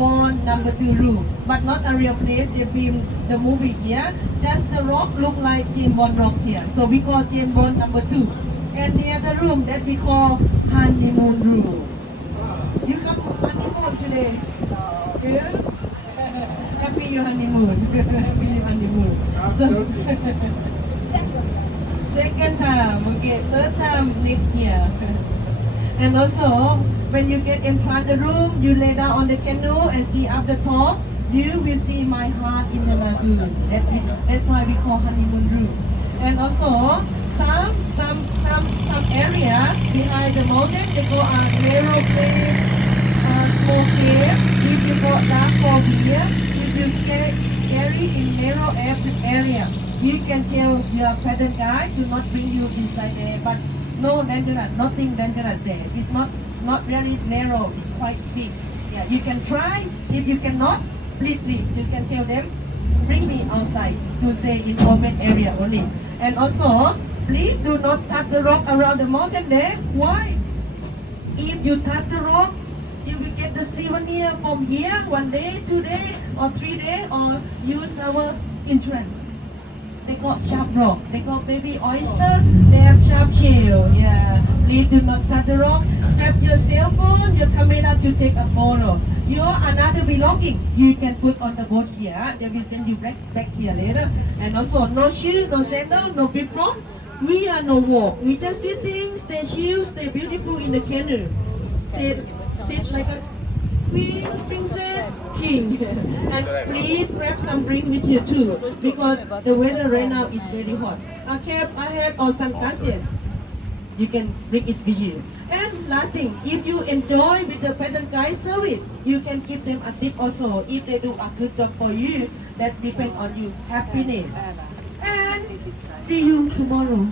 Bond number 2 room, but not a real place. They film the movie here. Just the rock look like James Bond rock here. So we call James Bond number 2. And the other room that we call honeymoon room. You come honeymoon today? Good? Happy your honeymoon. Happy your honeymoon. So, second time, okay, third time next year. And also, when you get in front of the room, you lay down on the canoe and see up the top, you will see my heart in the lagoon. That's why we call honeymoon room. And also, some area behind the mountain, they go a narrow place, small cave. If you go dark for here, if you scary in narrow area, you can tell your peasant guy to not bring you inside there, but no dangerous, nothing dangerous there. It's not really narrow, it's quite big. Yeah, you can try. If you cannot, please leave. You can tell them, bring me outside to stay in open area only. And also, please do not touch the rock around the mountain there. Why? If you touch the rock, you will get the souvenir from here 1 day, 2 days, or 3 days, or use our entrance. They got sharp rock, they got baby oyster, they have sharp shell. Yeah, please do not touch the rock. Have your cell phone, your camera to take a photo. Your another belonging you can put on the boat here. They will send you back here later. And also no shoes, no sandal, no big rock. We are no walk. We just sitting, stay chill, stay beautiful in the canoe. Sit like a queen, princess, king. And please grab some drink with you too, because the weather right now is very hot. I have all sunglasses. You can bring it with you. And last thing, if you enjoy with the peasant guy service, you can give them a tip also. If they do a good job for you, that depends on you. Happiness. And see you tomorrow.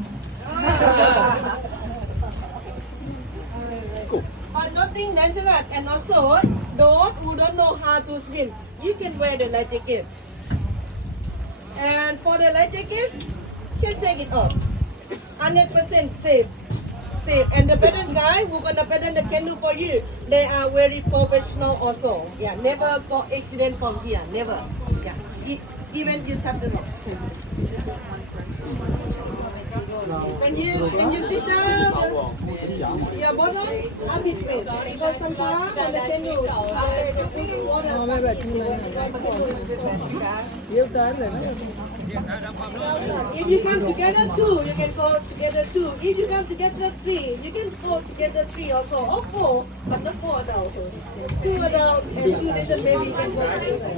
Nothing dangerous, and also those who don't know how to swim, you can wear the life jacket. And for the life jackets, you can take it off. 100% safe. And the pedal guy who gonna pedal the canoe for you, they are very professional also. Yeah, never got accident from here, never. Yeah, even you tap the rock. When you sit down, your bottom up it face, because sometimes on the canoe, if you come together two, you can go together two. If you come together three, you can go together three also. Or four, but not 4 adults. 2 adults and 2 little baby can go together.